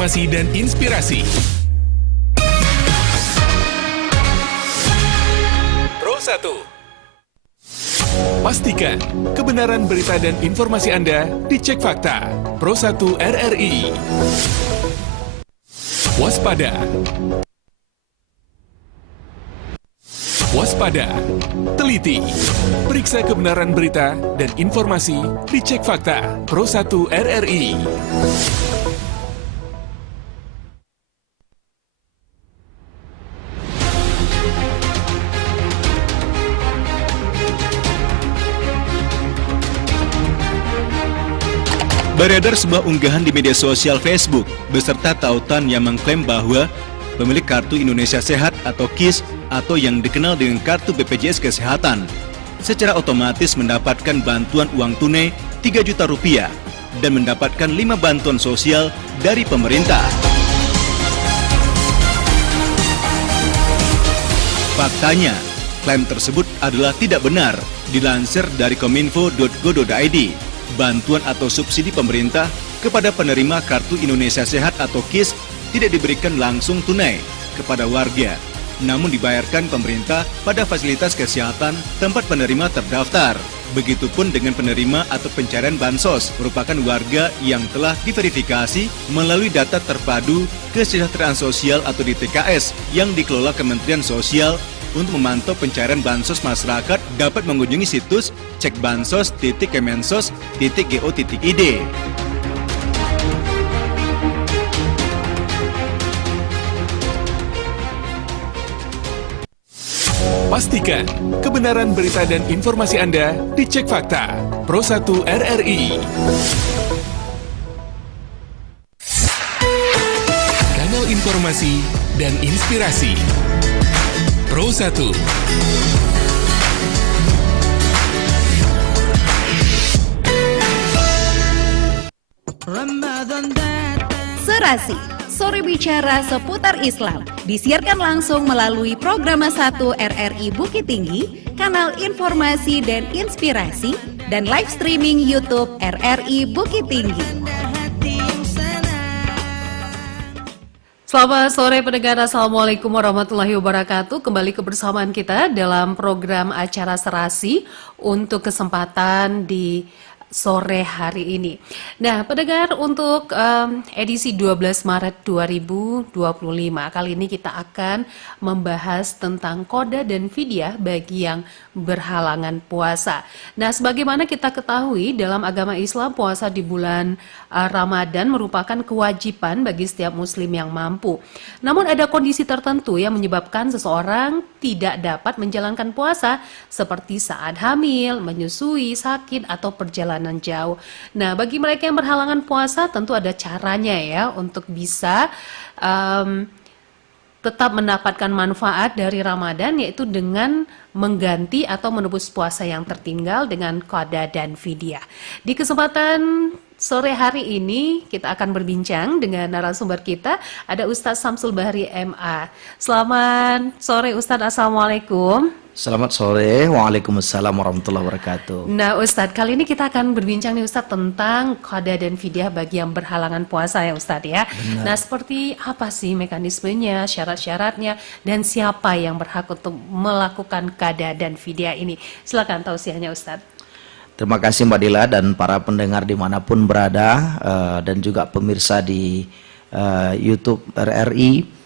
informasi dan inspirasi. Pro 1. Pastikan kebenaran berita dan informasi Anda dicek fakta. Pro 1 RRI. Waspada. Waspada, teliti, periksa kebenaran berita dan informasi dicek fakta. Pro 1 RRI. Beredar sebuah unggahan di media sosial Facebook beserta tautan yang mengklaim bahwa pemilik Kartu Indonesia Sehat atau KIS atau yang dikenal dengan Kartu BPJS Kesehatan secara otomatis mendapatkan bantuan uang tunai 3 juta rupiah dan mendapatkan 5 bantuan sosial dari pemerintah. Faktanya, klaim tersebut adalah tidak benar. Dilansir dari kominfo.go.id, bantuan atau subsidi pemerintah kepada penerima Kartu Indonesia Sehat atau KIS tidak diberikan langsung tunai kepada warga, namun dibayarkan pemerintah pada fasilitas kesehatan tempat penerima terdaftar. Begitupun dengan penerima atau pencarian bansos merupakan warga yang telah diverifikasi melalui data terpadu kesejahteraan sosial atau DTKS yang dikelola Kementerian Sosial. Untuk memantau pencairan bansos masyarakat dapat mengunjungi situs cekbansos.kemensos.go.id. Pastikan kebenaran berita dan informasi Anda dicek fakta. Pro 1 RRI. Kanal informasi dan inspirasi. Pro 1. Serasi, sore bicara seputar Islam, disiarkan langsung melalui program 1 RRI Bukit Tinggi, kanal informasi dan inspirasi, dan live streaming YouTube RRI Bukit Tinggi. Selamat sore pendengar, Assalamualaikum warahmatullahi wabarakatuh. Kembali kebersamaan kita dalam program acara Serasi untuk kesempatan di sore hari ini. Nah, pendengar, untuk edisi 12 Maret 2025 kali ini kita akan membahas tentang qada dan fidyah bagi yang berhalangan puasa. Nah, sebagaimana kita ketahui dalam agama Islam, puasa di bulan Ramadan merupakan kewajiban bagi setiap muslim yang mampu. Namun ada kondisi tertentu yang menyebabkan seseorang tidak dapat menjalankan puasa seperti saat hamil, menyusui, sakit, atau perjalanan jauh. Nah, bagi mereka yang berhalangan puasa tentu ada caranya ya untuk bisa tetap mendapatkan manfaat dari Ramadan, yaitu dengan mengganti atau menebus puasa yang tertinggal dengan qada dan fidyah. Di kesempatan sore hari ini kita akan berbincang dengan narasumber kita, ada Ustadz Samsul Bahri MA. Selamat sore Ustadz, Assalamualaikum. Selamat sore, waalaikumsalam warahmatullahi wabarakatuh. Nah Ustadz, kali ini kita akan berbincang nih Ustadz tentang qada dan fidyah bagi yang berhalangan puasa ya Ustadz ya. Benar. Nah, seperti apa sih mekanismenya, syarat-syaratnya, dan siapa yang berhak untuk melakukan qada dan fidyah ini? Silakan tausiahnya Ustadz. Terima kasih Mbak Dila dan para pendengar dimanapun berada, dan juga pemirsa di YouTube RRI.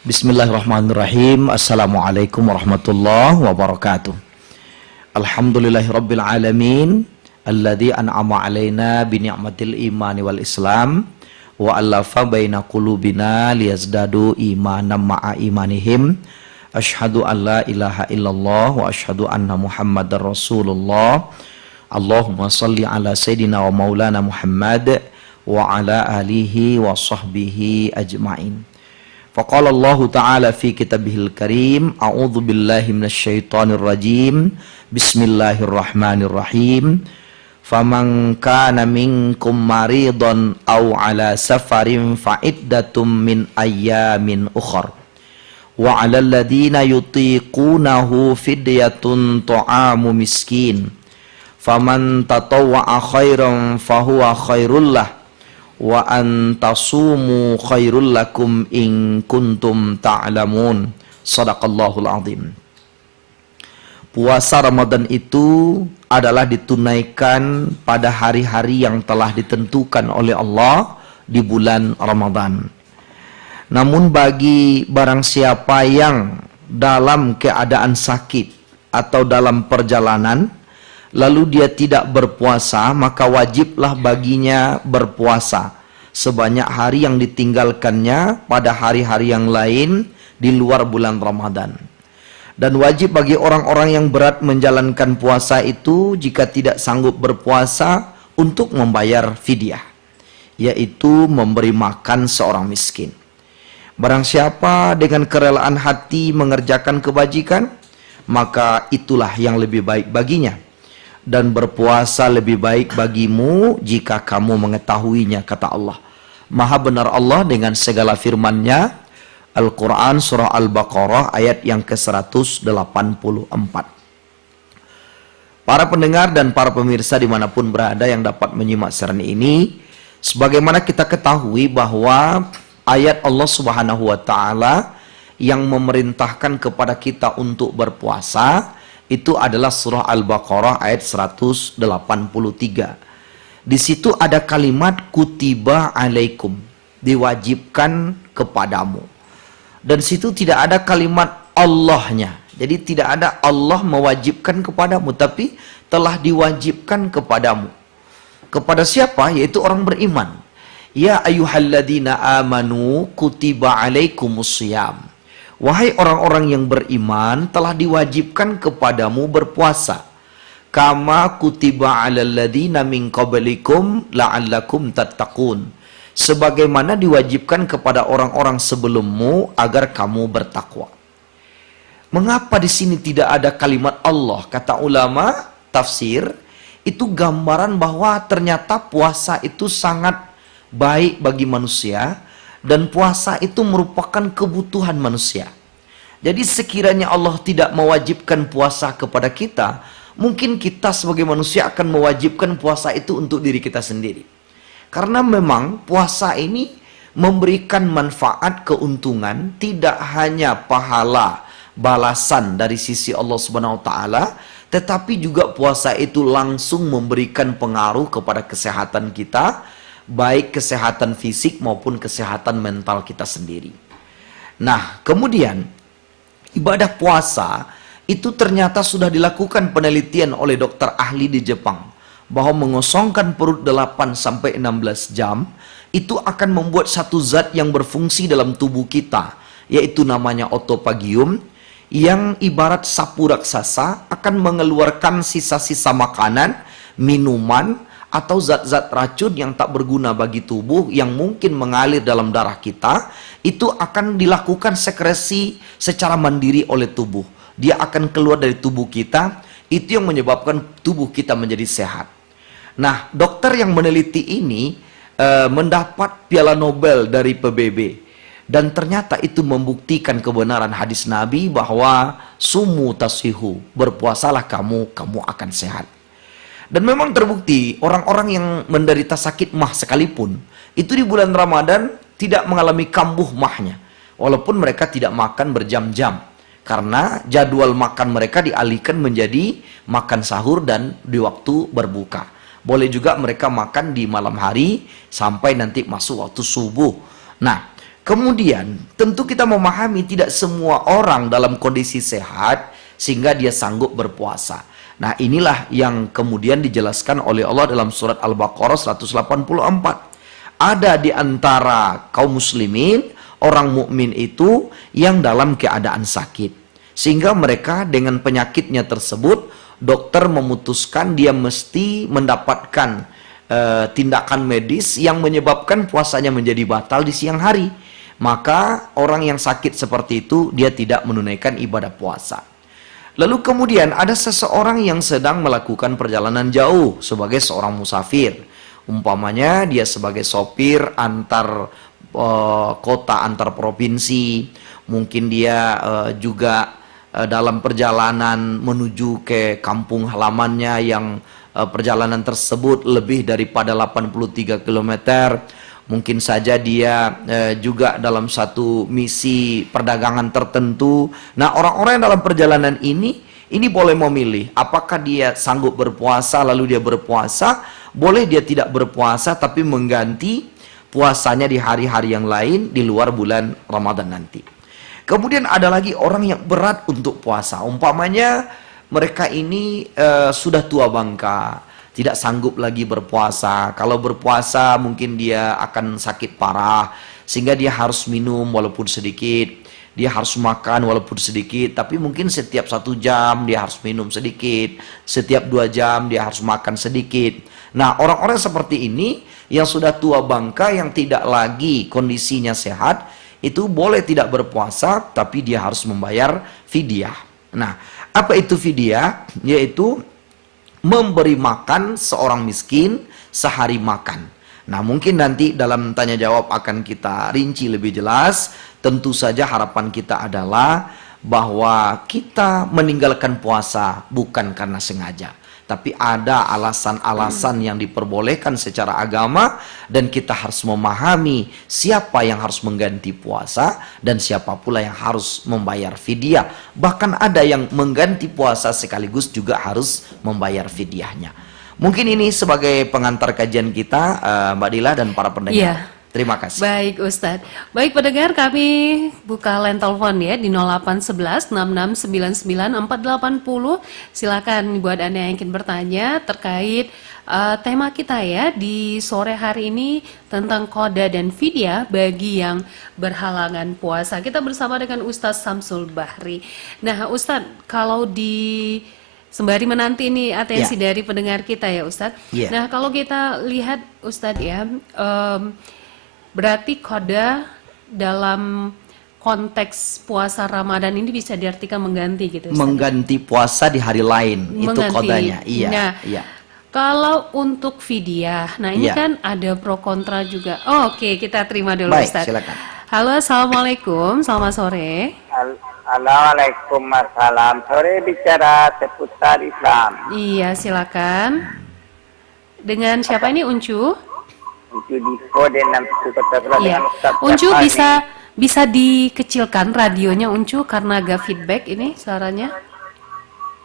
Bismillahirrahmanirrahim. Assalamualaikum warahmatullahi wabarakatuh. Alhamdulillahirabbil alamin alladzi an'ama alaina bi ni'matil imani wal islam wa allafa baina qulubina liyazdadu imanan ma'a imanihim. Asyhadu an la ilaha illallah wa asyhadu anna Muhammadar Rasulullah. Allahumma salli ala sayyidina wa maulana Muhammad wa ala alihi wa sahbihi ajma'in. Faqala Allah Ta'ala fi kitabihil karim, a'udzu billahi minasyaitonir rajim, bismillahirrahmanirrahim. Faman kana minkum maridan aw ala safarin fa iddatum min ayyamin ukhra. Wa 'alal ladzina yutiqunahu fidyatun ta'amu miskin. Faman tatawwa'a khairan fahuwa khairul lah. wa antasumu khairul lakum in kuntum ta'lamun. Shadaqallahul azim. Puasa Ramadan itu adalah ditunaikan pada hari-hari yang telah ditentukan oleh Allah di bulan Ramadan. Namun bagi barang siapa yang dalam keadaan sakit atau dalam perjalanan lalu dia tidak berpuasa, maka wajiblah baginya berpuasa sebanyak hari yang ditinggalkannya pada hari-hari yang lain di luar bulan Ramadan. Dan wajib bagi orang-orang yang berat menjalankan puasa itu jika tidak sanggup berpuasa untuk membayar fidyah, yaitu memberi makan seorang miskin. Barang siapa dengan kerelaan hati mengerjakan kebajikan, maka itulah yang lebih baik baginya. Dan berpuasa lebih baik bagimu jika kamu mengetahuinya, kata Allah. Maha benar Allah dengan segala firman-Nya. Al-Quran surah Al-Baqarah ayat yang ke-184. Para pendengar dan para pemirsa dimanapun berada yang dapat menyimak siaran ini, sebagaimana kita ketahui bahwa ayat Allah Subhanahu wa Ta'ala yang memerintahkan kepada kita untuk berpuasa itu adalah surah Al-Baqarah ayat 183. Di situ ada kalimat kutiba alaikum, diwajibkan kepadamu. Dan situ tidak ada kalimat Allahnya. Jadi tidak ada Allah mewajibkan kepadamu, tapi telah diwajibkan kepadamu. Kepada siapa? Yaitu orang beriman. Ya ayyuhalladzina amanu kutiba alaikumusiyam. Wahai orang-orang yang beriman, telah diwajibkan kepadamu berpuasa. Kama kutiba alal ladzina min qablikum la'allakum tattaqun. Sebagaimana diwajibkan kepada orang-orang sebelummu agar kamu bertakwa. Mengapa di sini tidak ada kalimat Allah? Kata ulama tafsir, itu gambaran bahwa ternyata puasa itu sangat baik bagi manusia. Dan puasa itu merupakan kebutuhan manusia. Jadi sekiranya Allah tidak mewajibkan puasa kepada kita, mungkin kita sebagai manusia akan mewajibkan puasa itu untuk diri kita sendiri. Karena memang puasa ini memberikan manfaat, keuntungan, tidak hanya pahala, balasan dari sisi Allah Subhanahu wa Ta'ala, tetapi juga puasa itu langsung memberikan pengaruh kepada kesehatan kita, baik kesehatan fisik maupun kesehatan mental kita sendiri. Nah, kemudian ibadah puasa itu ternyata sudah dilakukan penelitian oleh dokter ahli di Jepang bahwa mengosongkan perut 8 sampai 16 jam itu akan membuat satu zat yang berfungsi dalam tubuh kita, yaitu namanya otopagium, yang ibarat sapu raksasa akan mengeluarkan sisa-sisa makanan, minuman, atau zat-zat racun yang tak berguna bagi tubuh yang mungkin mengalir dalam darah kita, itu akan dilakukan sekresi secara mandiri oleh tubuh. Dia akan keluar dari tubuh kita, itu yang menyebabkan tubuh kita menjadi sehat. Nah, dokter yang meneliti ini mendapat piala Nobel dari PBB. Dan ternyata itu membuktikan kebenaran hadis Nabi bahwa sumu tasihu, berpuasalah kamu akan sehat. Dan memang terbukti orang-orang yang menderita sakit mah sekalipun itu di bulan Ramadan tidak mengalami kambuh mahnya. Walaupun mereka tidak makan berjam-jam. Karena jadwal makan mereka dialihkan menjadi makan sahur dan di waktu berbuka. Boleh juga mereka makan di malam hari sampai nanti masuk waktu subuh. Nah, kemudian tentu kita memahami tidak semua orang dalam kondisi sehat sehingga dia sanggup berpuasa. Nah, inilah yang kemudian dijelaskan oleh Allah dalam surat Al-Baqarah 184. Ada di antara kaum muslimin, orang mukmin itu yang dalam keadaan sakit. Sehingga mereka dengan penyakitnya tersebut, dokter memutuskan dia mesti mendapatkan tindakan medis yang menyebabkan puasanya menjadi batal di siang hari. Maka orang yang sakit seperti itu, dia tidak menunaikan ibadah puasa. Lalu kemudian ada seseorang yang sedang melakukan perjalanan jauh sebagai seorang musafir. Umpamanya dia sebagai sopir antar kota, antar provinsi. Mungkin dia juga dalam perjalanan menuju ke kampung halamannya yang perjalanan tersebut lebih daripada 83 km. mungkin saja dia juga dalam satu misi perdagangan tertentu. Nah, orang-orang yang dalam perjalanan ini boleh memilih apakah dia sanggup berpuasa lalu dia berpuasa, boleh dia tidak berpuasa tapi mengganti puasanya di hari-hari yang lain di luar bulan Ramadan nanti. Kemudian ada lagi orang yang berat untuk puasa. Umpamanya mereka ini sudah tua bangka, tidak sanggup lagi berpuasa. Kalau berpuasa mungkin dia akan sakit parah, sehingga dia harus minum walaupun sedikit. Dia harus makan walaupun sedikit, tapi mungkin setiap 1 jam dia harus minum sedikit, setiap 2 jam dia harus makan sedikit. Nah, orang-orang seperti ini yang sudah tua bangka, yang tidak lagi kondisinya sehat, itu boleh tidak berpuasa, tapi dia harus membayar fidyah. Nah, apa itu fidyah? Yaitu memberi makan seorang miskin sehari makan. Nah, mungkin nanti dalam tanya jawab akan kita rinci lebih jelas. Tentu saja harapan kita adalah bahwa kita meninggalkan puasa bukan karena sengaja, tapi ada alasan-alasan yang diperbolehkan secara agama, dan kita harus memahami siapa yang harus mengganti puasa dan siapa pula yang harus membayar fidyah. Bahkan ada yang mengganti puasa sekaligus juga harus membayar fidyahnya. Mungkin ini sebagai pengantar kajian kita, Mbak Dila dan para pendengar. Iya. Terima kasih. Baik Ustadz. Baik pendengar, kami buka line telepon ya di 0811 6699 480. Silakan buat Anda yang ingin bertanya terkait tema kita ya di sore hari ini tentang qada dan fidyah bagi yang berhalangan puasa. Kita bersama dengan Ustadz Samsul Bahri. Nah Ustadz, kalau sembari menanti ini atensi dari pendengar kita ya Ustadz. Nah kalau kita lihat Ustadz ya, berarti qada dalam konteks puasa Ramadan ini bisa diartikan mengganti gitu Ustaz? Mengganti puasa di hari lain, itu qadanya. Iya. Nah, iya. Kalau untuk fidyah, nah ini kan ada pro kontra juga. Oh, oke, kita terima dulu Baik, Ustaz. silakan. Halo, assalamualaikum, selamat sore. Waalaikumsalam. Sore bicara seputar Islam. Iya, silakan. Dengan siapa ini, Uncu? Uncu Dipo dan Iya. Uncu bisa dikecilkan radionya Uncu karena agak feedback ini suaranya.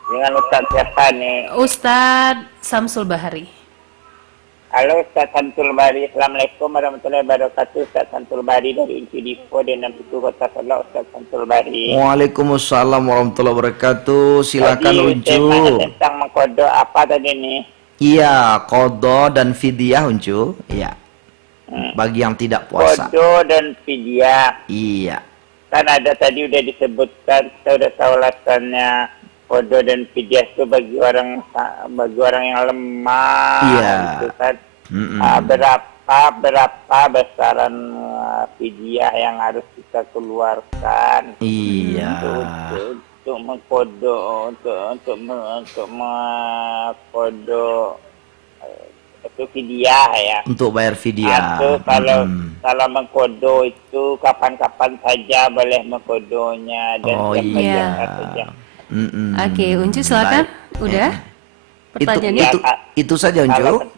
Dengan Ustaz siapa nih? Ustadz Samsul Bahri. Halo Ustaz Samsul Bahri. Assalamualaikum warahmatullahi wabarakatuh. Ustaz Samsul Bahri dari Uncu Dipo dan Nampitu Kota Solok. Ustaz Samsul Bahri. Waalaikumsalam warahmatullahi wabarakatuh. Silakan Uncu. Tadi tentang mengkodok apa tadi nih? Iya, qada dan fidyah Uncu. Iya. Bagi yang tidak puasa. Qada dan fidyah. Iya. Kan ada tadi udah disebutkan, kita udah tahu alasannya qada dan fidyah itu bagi orang yang lemah. Iya. Gitu kan. Berapa besaran fidyah yang harus kita keluarkan? Iya. Untuk mengkodok, untuk mengkodok itu fidyah ya. Untuk bayar fidyah. Atau kalau mengkodok itu kapan-kapan saja boleh mengkodoknya dan siapa saja. Oke, Uncu silakan. Udah? Pertanyaannya Itu saja Uncu.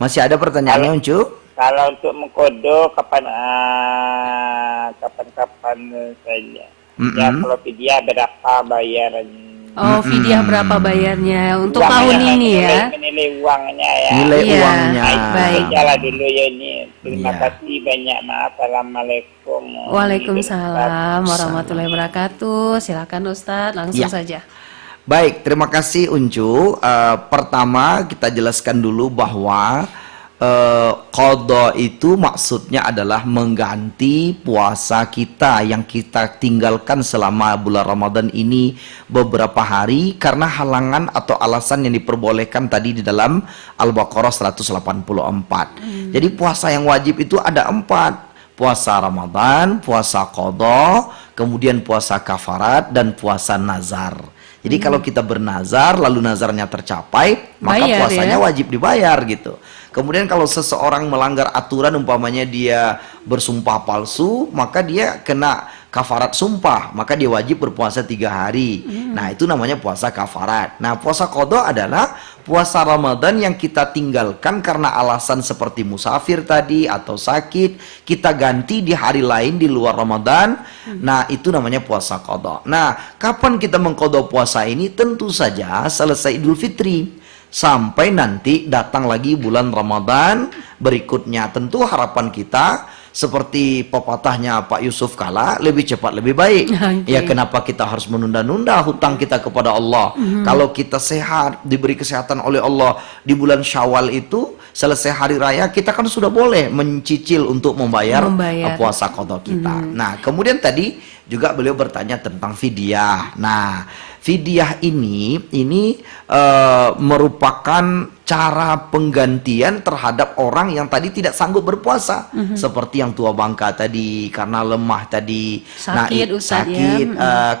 Masih ada pertanyaannya Uncu? Kalau untuk mengkodok kapan-kapan saja. Ya kalau fidyah berapa bayarannya? Oh, fidyah berapa bayarnya untuk tahun ini ya? Nilai uangnya ya. Nilai uangnya. Baik. Jalan dulu ya ini. Terima kasih banyak. Maaf. Assalamualaikum. Waalaikumsalam warahmatullahi wabarakatuh. Silakan Ustadz, langsung saja. Baik, terima kasih Uncu. Pertama kita jelaskan dulu bahwa qada itu maksudnya adalah mengganti puasa kita yang kita tinggalkan selama bulan Ramadan ini beberapa hari karena halangan atau alasan yang diperbolehkan tadi di dalam Al-Baqarah 184. Jadi puasa yang wajib itu ada 4. Puasa Ramadan, puasa qada, kemudian puasa kafarat dan puasa nazar. Jadi kalau kita bernazar lalu nazarnya tercapai, maka puasanya wajib dibayar gitu. Kemudian kalau seseorang melanggar aturan, umpamanya dia bersumpah palsu, maka dia kena kafarat sumpah, maka dia wajib berpuasa 3 hari. Nah, itu namanya puasa kafarat. Nah, puasa qada adalah puasa Ramadan yang kita tinggalkan karena alasan seperti musafir tadi atau sakit, kita ganti di hari lain di luar Ramadan. Nah, itu namanya puasa qada. Nah, kapan kita mengqada puasa ini? Tentu saja selesai Idul Fitri. Sampai nanti datang lagi bulan Ramadan berikutnya. Tentu harapan kita seperti pepatahnya Pak Yusuf Kala, lebih cepat lebih baik. Ya, kenapa kita harus menunda-nunda hutang kita kepada Allah? Kalau kita sehat, diberi kesehatan oleh Allah di bulan Syawal itu, selesai hari raya kita kan sudah boleh mencicil untuk membayar. Puasa qada kita. Nah, kemudian tadi juga beliau bertanya tentang fidyah. Nah, fidyah ini merupakan cara penggantian terhadap orang yang tadi tidak sanggup berpuasa, seperti yang tua bangka tadi karena lemah tadi. Sakit, Ustaz, sakit.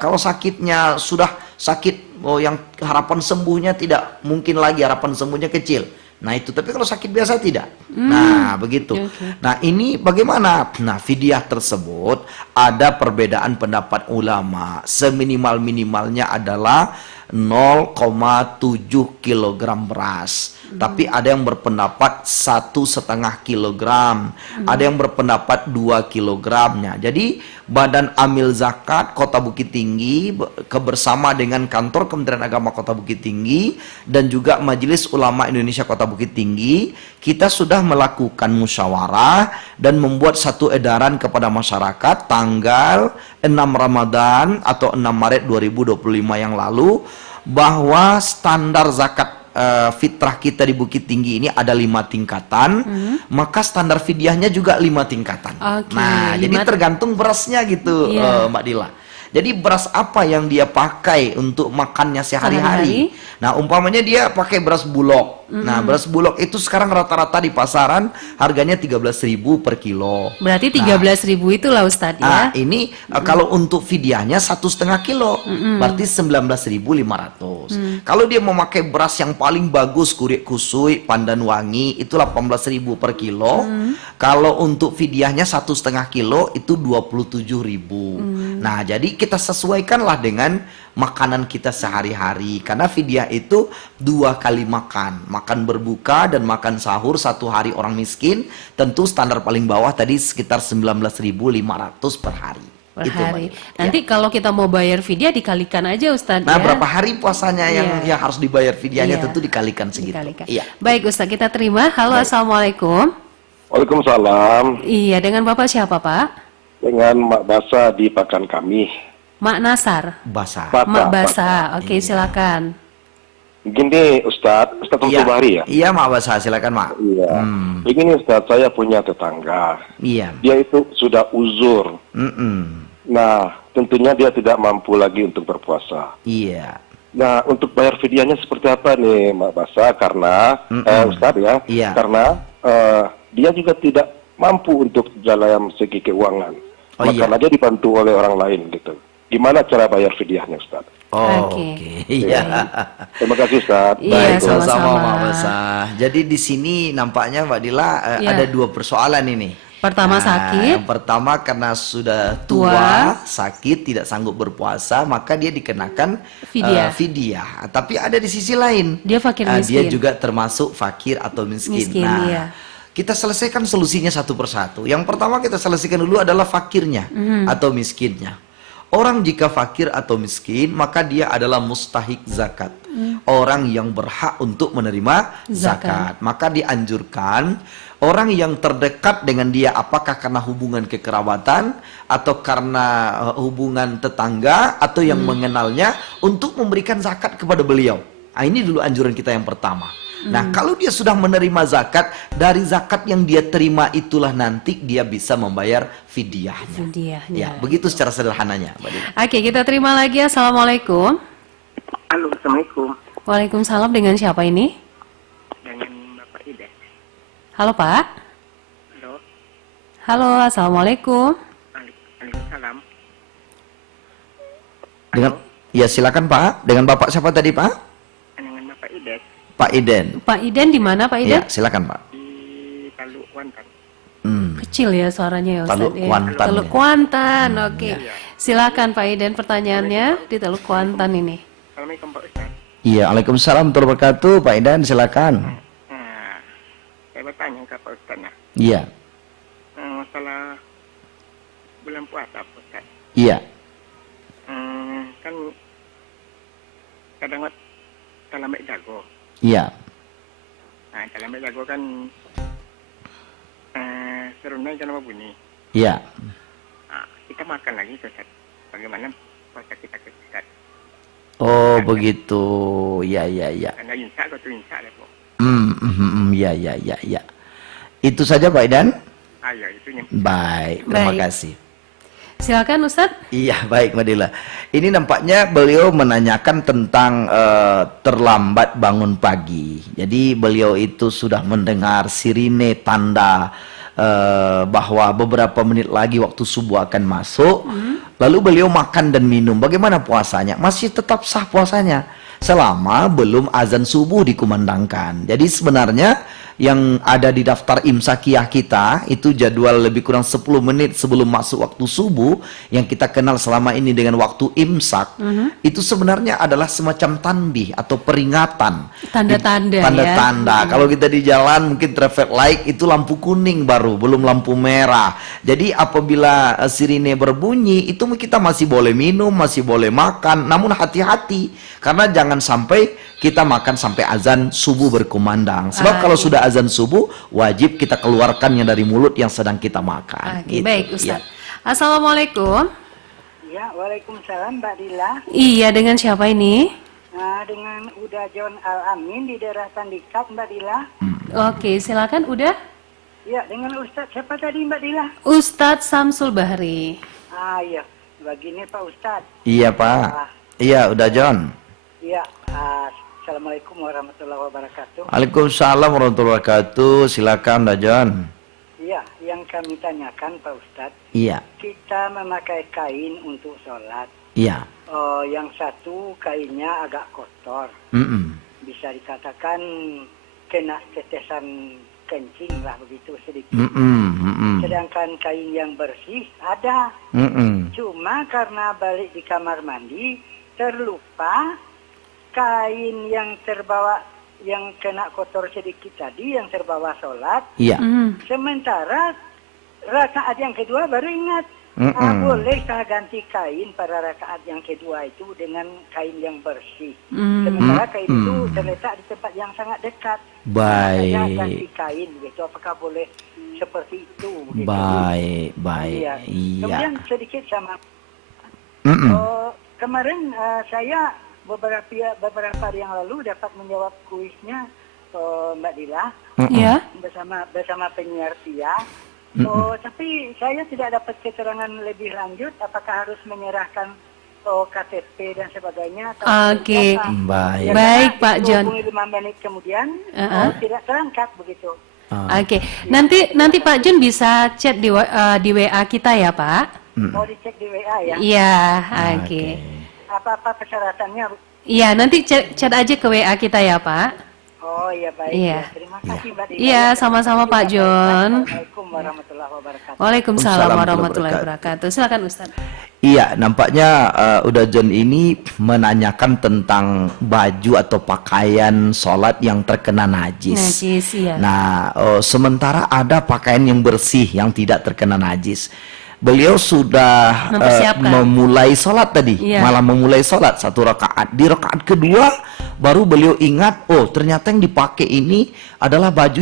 Kalau sakitnya sudah sakit, yang harapan sembuhnya tidak mungkin lagi, harapan sembuhnya kecil. Nah itu, tapi kalau sakit biasa tidak. Nah begitu. Nah ini bagaimana? Nah fidyah tersebut ada perbedaan pendapat ulama. Seminimal-minimalnya adalah 0,7 kilogram beras. Tapi ada yang berpendapat 1,5 kilogram, ada yang berpendapat 2 kilogramnya. Jadi Badan Amil Zakat Kota Bukit Tinggi bersama dengan kantor Kementerian Agama Kota Bukit Tinggi dan juga Majelis Ulama Indonesia Kota Bukit Tinggi, kita sudah melakukan musyawarah dan membuat satu edaran kepada masyarakat tanggal 6 Ramadan atau 6 Maret 2025 yang lalu, bahwa standar zakat fitrah kita di Bukit Tinggi ini ada 5 tingkatan, maka standar fidyahnya juga 5 tingkatan. Nah, jadi tergantung berasnya gitu, Mbak Dila. Jadi beras apa yang dia pakai untuk makannya sehari-hari. Nah, umpamanya dia pakai beras Bulog. Nah, beras Bulog itu sekarang rata-rata di pasaran harganya 13.000 per kilo. Berarti 13.000 itulah Ustadz ya. Nah, ini kalau untuk fidyahnya 1,5 kilo, berarti 19.500. Kalau dia memakai beras yang paling bagus, Kurik Kusui, Pandan Wangi, itu 18.000 per kilo. Kalau untuk fidyahnya 1,5 kilo itu 27.000. Nah, jadi kita sesuaikanlah dengan makanan kita sehari-hari, karena fidyah itu 2 kali makan berbuka dan makan sahur 1 hari orang miskin. Tentu standar paling bawah tadi sekitar 19.500 per hari. Per hari. Nanti kalau kita mau bayar fidyah dikalikan aja Ustadz. Nah, berapa hari puasanya yang harus dibayar fidyahnya, tentu dikalikan segitu. Iya. Baik Ustadz, kita terima. Halo, Assalamualaikum. Waalaikumsalam. Iya, dengan Bapak siapa Pak? Dengan Mak Basa di Pakan Kami. Mak Nasar. Basa. Mak Basa. Oke, silakan. Gini Ustadz untuk Bahri ya? Iya Mak Basa, silakan Mak. Iya. Begini Ustadz, saya punya tetangga. Iya. Dia itu sudah uzur. Nah, tentunya dia tidak mampu lagi untuk berpuasa. Iya. Nah, untuk bayar fidyahnya seperti apa nih Mak Basa? Karena Ustadz ya, karena dia juga tidak mampu untuk dalam segi keuangan. Makanya dia dibantu oleh orang lain gitu. Gimana cara bayar fidyahnya Ustaz? Oke. Iya. Terima kasih Ustaz. Baik, sama-sama Mak Basa. Jadi di sini nampaknya Mbak Dila ada 2 persoalan ini. Pertama sakit. Yang pertama karena sudah tua, sakit, tidak sanggup berpuasa, maka dia dikenakan fidyah. Tapi ada di sisi lain. Dia fakir miskin. Dia juga termasuk fakir atau miskin. Kita selesaikan solusinya satu persatu. Yang pertama kita selesaikan dulu adalah fakirnya atau miskinnya. Orang jika fakir atau miskin, maka dia adalah mustahik zakat. Orang yang berhak untuk menerima zakat. Maka dianjurkan orang yang terdekat dengan dia, apakah karena hubungan kekerabatan atau karena hubungan tetangga atau yang mengenalnya, untuk memberikan zakat kepada beliau. Nah, ini dulu anjuran kita yang pertama. Nah, kalau dia sudah menerima zakat, dari zakat yang dia terima itulah nanti dia bisa membayar fidyahnya. Ya, begitu secara sederhananya. Oke, kita terima lagi. Assalamualaikum. Halo, Assalamualaikum. Waalaikumsalam, dengan siapa ini? Dengan Bapak Ida. Halo Pak. Halo. Halo, Assalamualaikum. Waalaikumsalam. Dengan, ya silakan Pak. Dengan Bapak siapa tadi Pak? Dengan Bapak Ida. Pak Iden. Pak Iden di mana Pak Iden? Ya, silakan Pak. Di Palu, Kuantan. Kecil ya suaranya ya Ustaz. Teluk ya. Kuantan Teluk ya. Kuantan, oke. Silakan Pak Idan pertanyaannya di Teluk Kuantan ini. Assalamualaikum Pak Ustaz. Iya, Waalaikumsalam warahmatullahi wabarakatuh. Pak Idan silakan. Nah, saya bertanya ke Pak Ustaz ya. Iya. Masalah bulan puasa Pak Ustaz. Iya. Kan kadang dalam jago. Iya. Nah, dalam jago kan serunai kan bunyi. Iya. Nah, kita makan lagi Ustaz. Bagaimana puasa kita ke Ustaz? Oh, begitu. Ya. Karena insya atau insya lah Bu. Ya. Itu saja Pak Idan. Ayo, itu yang Baik, terima Baik. kasih. Silakan Ustaz. Iya, baik Mbak Dila. Ini nampaknya beliau menanyakan tentang terlambat bangun pagi. Jadi beliau itu sudah mendengar sirine tanda bahwa beberapa menit lagi waktu subuh akan masuk. Lalu beliau makan dan minum. Bagaimana puasanya? Masih tetap sah puasanya selama belum azan subuh dikumandangkan. Jadi sebenarnya yang ada di daftar imsakiyah kita itu jadwal lebih kurang 10 menit sebelum masuk waktu subuh yang kita kenal selama ini dengan waktu imsak. Itu sebenarnya adalah semacam tanbih atau peringatan. Tanda-tanda ya. Tanda-tanda. Kalau kita di jalan mungkin traffic light itu lampu kuning baru, belum lampu merah. Jadi apabila sirine berbunyi itu kita masih boleh minum, masih boleh makan, namun hati-hati karena jangan sampai kita makan sampai azan subuh berkumandang. Sebab kalau sudah azan subuh wajib kita keluarkannya dari mulut yang sedang kita makan. Oke, Gitu. baik Ustaz. Ya. Assalamualaikum. Ya, waalaikumsalam Mbak Dila. Iya, dengan siapa ini? Dengan Uda John Al-Amin di daerah Tandikat Mbak Dila. Oke, silakan udah. Ya, dengan Ustadz siapa tadi Mbak Dila? Ustadz Samsul Bahri. Iya. Begini Pak Ustadz. Iya Pak. Iya udah John. Iya. Assalamualaikum warahmatullahi wabarakatuh. Waalaikumsalam warahmatullahi wabarakatuh. Silakan udah John. Iya, yang kami tanyakan Pak Ustadz. Iya. Kita memakai kain untuk sholat. Iya. Yang satu kainnya agak kotor. Bisa dikatakan kena tetesan kencing lah begitu sedikit. Sedangkan kain yang bersih ada. Cuma karena balik di kamar mandi terlupa kain yang terbawa yang kena kotor sedikit tadi yang terbawa sholat. Iya. Sementara rakaat yang kedua baru ingat. Boleh saya ganti kain pada rakaat yang kedua itu dengan kain yang bersih. Sementara kain itu terletak di tempat yang sangat dekat. Baik. Saya ganti kain gitu. Apakah boleh seperti itu? Gitu. Baik. Iya. Iya. Kemudian sedikit sama. Kemarin saya beberapa hari yang lalu dapat menjawab kuisnya Mbak Dila. Ya. Bersama penyiar Tia. Tapi saya tidak dapat keterangan lebih lanjut apakah harus menyerahkan KTP dan sebagainya. Oke. Baik. Ya, Baik Pak John. 5 menit kemudian tidak terangkat begitu. Oke. Nanti Pak John bisa chat di WA kita ya Pak. Mau dicek di WA ya. Iya. Oke. Apa persyaratannya? Iya, nanti chat aja ke WA kita ya Pak. Oh iya baik. Iya. Terima kasih Mbak Dila. Iya, sama-sama Pak John. Assalamualaikum warahmatullahi wabarakatuh. Waalaikumsalam warahmatullahi wabarakatuh. Silakan Ustaz. Iya, nampaknya udah John ini menanyakan tentang baju atau pakaian sholat yang terkena najis. Najis, iya. Nah, sementara ada pakaian yang bersih yang tidak terkena najis. Beliau sudah memulai sholat tadi, malah memulai sholat 1 rakaat. Di rakaat kedua baru beliau ingat, oh ternyata yang dipakai ini adalah baju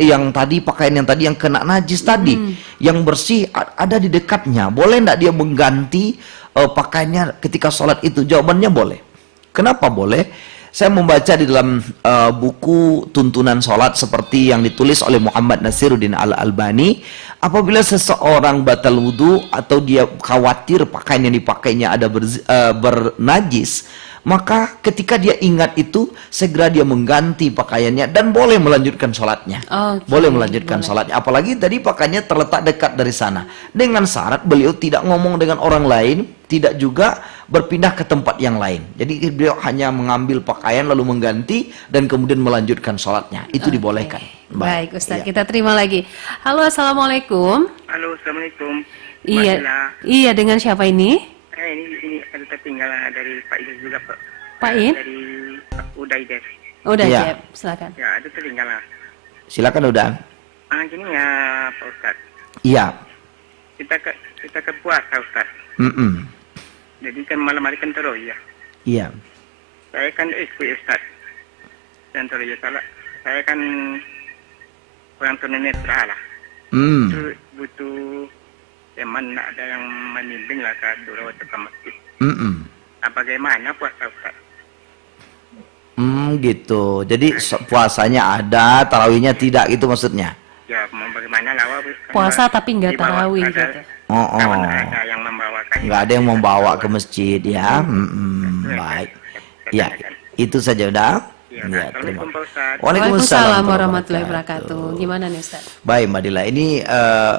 yang tadi pakaian yang tadi yang kena najis tadi, yang bersih ada di dekatnya. Boleh tidak dia mengganti pakaiannya ketika sholat itu? Jawabannya boleh. Kenapa boleh? Saya membaca di dalam buku tuntunan sholat seperti yang ditulis oleh Muhammad Nasiruddin Al-Albani, apabila seseorang batal wudhu atau dia khawatir pakaian yang dipakainya ada bernajis, maka ketika dia ingat itu segera dia mengganti pakaiannya dan boleh melanjutkan sholatnya. Boleh melanjutkan sholatnya. Apalagi tadi pakaiannya terletak dekat dari sana. Dengan syarat beliau tidak ngomong dengan orang lain tidak juga berpindah ke tempat yang lain. Jadi beliau hanya mengambil pakaian lalu mengganti dan kemudian melanjutkan sholatnya. Itu dibolehkan. Baik Ustaz, kita terima lagi. Halo, Assalamualaikum. Halo, Assalamualaikum. Iya, iya, dengan siapa ini? Ini ada tertinggal dari Pak Idris juga, Pak. Pak In? Dari Pak Uday Des. Udah, Iya. silakan. Ya, ada tertinggal lah. Silakan udah. Gini ya, Pak Ustadz. Iya. Kita ke puasa, Ustadz. Jadi kan malam hari kan tarawih ya. Iya. Saya kan ikut Ustadz. Dan tarawih salah. Saya kan orang tunanetra lah. Itu butuh teman, ada yang membimbing lah ke dulu atau ke masjid. Bagaimana puasa, Ustadz? Gitu. Jadi puasanya ada, tarawihnya tidak, gitu maksudnya. Ya, mau bagaimana lah. Puasa tapi nggak tarawih gitu. Ada yang membawakan. Nggak ada yang membawa ke masjid ya. Baik. Ya, itu saja udah. Ya, terima kasih. Waalaikumsalam warahmatullahi wabarakatuh. Gimana nih Ustaz? Baik Mbak Dila, ini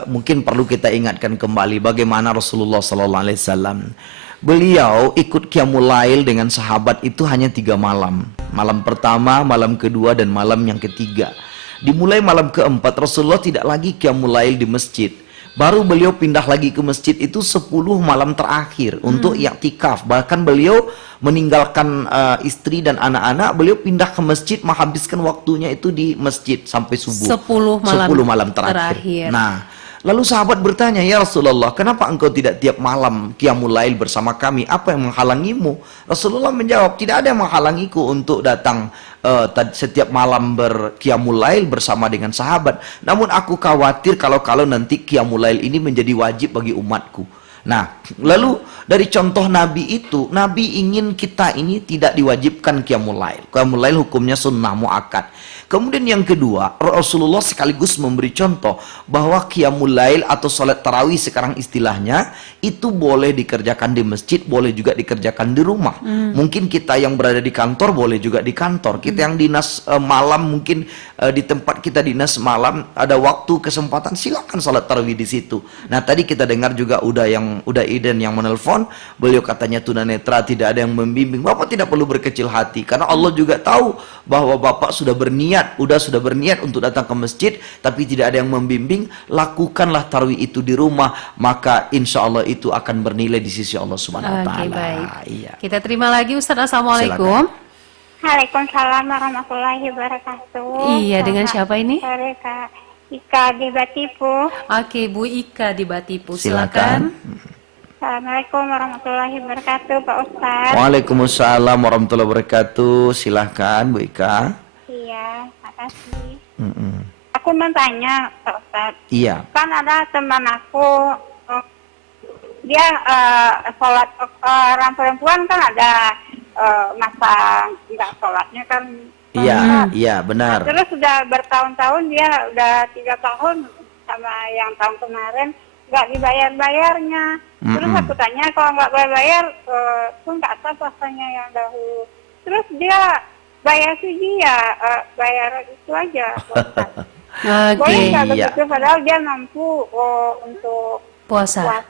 mungkin perlu kita ingatkan kembali bagaimana Rasulullah SAW. Beliau ikut Qiyamul Lail dengan sahabat itu hanya 3 malam. Malam pertama, malam kedua, dan malam yang ketiga. Dimulai malam keempat, Rasulullah tidak lagi Qiyamul Lail di masjid. Baru beliau pindah lagi ke masjid itu 10 malam terakhir untuk i'tikaf. Bahkan beliau meninggalkan istri dan anak-anak, beliau pindah ke masjid, menghabiskan waktunya itu di masjid sampai subuh. 10 malam terakhir. Nah, lalu sahabat bertanya, "Ya Rasulullah, kenapa engkau tidak tiap malam Qiyamul Lail bersama kami? Apa yang menghalangimu?" Rasulullah menjawab, "Tidak ada yang menghalangiku untuk datang setiap malam berqiyamul lail bersama dengan sahabat. Namun aku khawatir kalau nanti qiyamul lail ini menjadi wajib bagi umatku." Nah, lalu dari contoh Nabi itu, Nabi ingin kita ini tidak diwajibkan qiyamul lail. Qiyamul lail hukumnya sunnah muakkad. Kemudian yang kedua, Rasulullah sekaligus memberi contoh bahwa qiyamul lail atau salat tarawih sekarang istilahnya itu boleh dikerjakan di masjid, boleh juga dikerjakan di rumah. Mungkin kita yang berada di kantor boleh juga di kantor. Kita yang dinas malam mungkin di tempat kita dinas malam ada waktu kesempatan, silakan salat tarawih di situ. Nah, tadi kita dengar juga udah Iden yang menelpon, beliau katanya tunanetra, tidak ada yang membimbing. Bapak tidak perlu berkecil hati karena Allah juga tahu bahwa Bapak sudah berniat untuk datang ke masjid, tapi tidak ada yang membimbing. Lakukanlah tarawih itu di rumah, maka insya Allah itu akan bernilai di sisi Allah Subhanahu Wa Taala. Baik. Iya. Kita terima lagi Ustaz. Assalamualaikum. Waalaikumsalam warahmatullahi wabarakatuh. Iya, dengan siapa ini? Sore Kak Ika di Batipu. Oke, Bu Ika di Batipu. Silakan. Assalamualaikum warahmatullahi wabarakatuh, Pak Ustaz. Waalaikumsalam warahmatullahi wabarakatuh. Silakan Bu Ika. Iya, makasih. Aku mau tanya, Pak Ustaz. Iya. Kan ada teman aku, dia sholat, orang perempuan kan ada masa nggak sholatnya kan. Iya, benar. Nah, terus sudah bertahun-tahun, dia udah 3 tahun sama yang tahun kemarin nggak dibayar-bayarnya. Terus aku tanya, kalau nggak bayar, tuh nggak sah puasanya yang dahulu. Terus dia bayar suji ya, bayar itu aja. Boleh nggak begitu? Padahal dia mampu untuk puasa.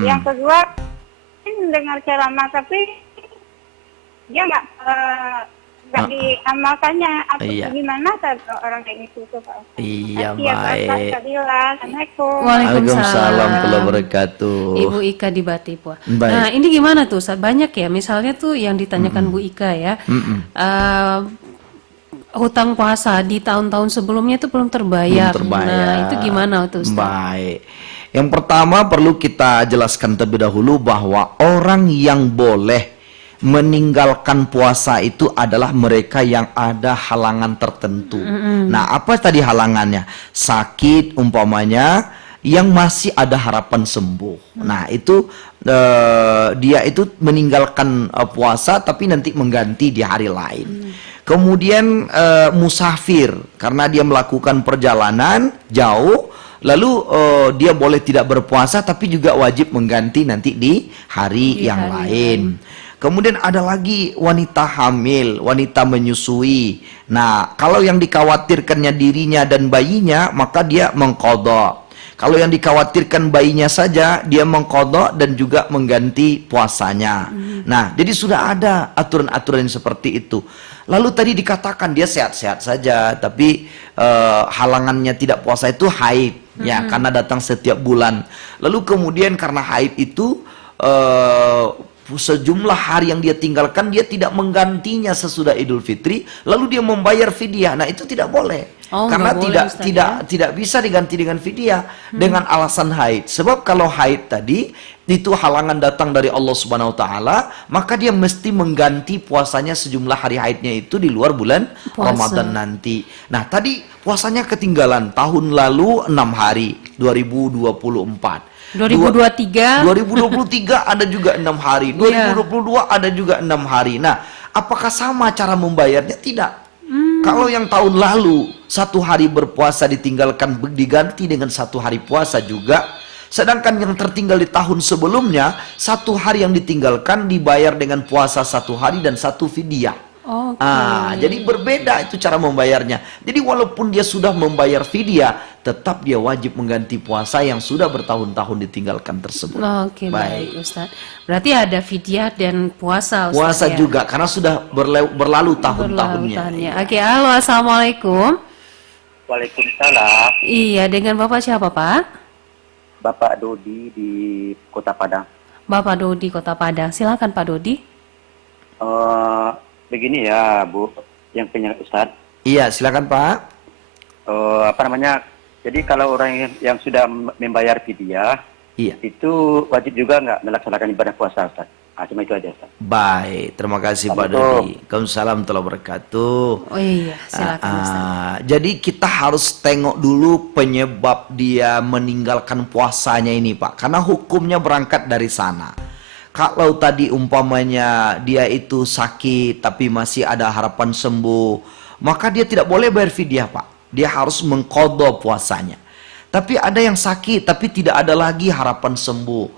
Yang kedua, dengar ceramah tapi dia nggak diamalkannya. Gimana orang kayak gitu tuh, Pak? Iya, baik. Assalamualaikum. Waalaikumsalam warahmatullahi wabarakatuh. Ibu Ika di Batipu. Nah, ini gimana tuh Ustaz? Banyak ya, misalnya tuh yang ditanyakan Bu Ika ya. Hutang puasa di tahun-tahun sebelumnya itu belum terbayar. Nah, itu gimana tuh Ustaz? Baik. Yang pertama perlu kita jelaskan terlebih dahulu bahwa orang yang boleh meninggalkan puasa itu adalah mereka yang ada halangan tertentu. Nah, apa tadi halangannya? Sakit umpamanya, yang masih ada harapan sembuh. Nah, itu dia itu meninggalkan puasa tapi nanti mengganti di hari lain. Kemudian musafir, karena dia melakukan perjalanan jauh, lalu dia boleh tidak berpuasa tapi juga wajib mengganti nanti di hari yang lain. Kemudian ada lagi wanita hamil, wanita menyusui. Nah, kalau yang dikhawatirkannya dirinya dan bayinya, maka dia mengqadha. Kalau yang dikhawatirkan bayinya saja, dia mengqadha dan juga mengganti puasanya. Nah, jadi sudah ada aturan-aturan yang seperti itu. Lalu tadi dikatakan dia sehat-sehat saja, tapi halangannya tidak puasa itu haid, ya, karena datang setiap bulan. Lalu kemudian karena haid itu sejumlah hari yang dia tinggalkan, dia tidak menggantinya sesudah Idul Fitri, lalu dia membayar fidyah. Nah, itu tidak boleh. Karena tidak bisa diganti dengan fidyah dengan alasan haid. Sebab kalau haid tadi itu halangan datang dari Allah Subhanahu wa taala, maka dia mesti mengganti puasanya sejumlah hari haidnya itu di luar bulan Ramadan nanti. Nah, tadi puasanya ketinggalan tahun lalu 6 hari, 2024. 2023 ada juga 6 hari, 2022 ada juga 6 hari. Nah, apakah sama cara membayarnya? Tidak. Kalau yang tahun lalu 1 hari berpuasa ditinggalkan diganti dengan 1 hari puasa juga. Sedangkan yang tertinggal di tahun sebelumnya 1 hari yang ditinggalkan dibayar dengan puasa 1 hari dan 1 fidyah. Jadi berbeda itu cara membayarnya. Jadi walaupun dia sudah membayar fidyah, tetap dia wajib mengganti puasa yang sudah bertahun-tahun ditinggalkan tersebut. Baik Ustaz. Berarti ada fidyah dan puasa Ustaz, puasa juga karena sudah berlalu tahun-tahunnya. Halo, assalamualaikum. Waalaikumsalam. Iya, dengan Bapak siapa Pak? Bapak Dodi di Kota Padang. Bapak Dodi Kota Padang. Silakan Pak Dodi. Begini ya Bu, yang punya Ustadz. Iya, silakan Pak. Jadi kalau orang yang sudah membayar fidyah, itu wajib juga nggak melaksanakan ibadah puasa Ustadz? Cuma itu aja Ustadz. Baik, terima kasih Pak Dodi. Waalaikumsalam warahmatullahi wabarakatuh. Silakan Ustadz. Jadi kita harus tengok dulu penyebab dia meninggalkan puasanya ini Pak, karena hukumnya berangkat dari sana. Kalau tadi umpamanya dia itu sakit tapi masih ada harapan sembuh, maka dia tidak boleh bayar fidyah Pak. Dia harus mengqadha puasanya. Tapi ada yang sakit tapi tidak ada lagi harapan sembuh.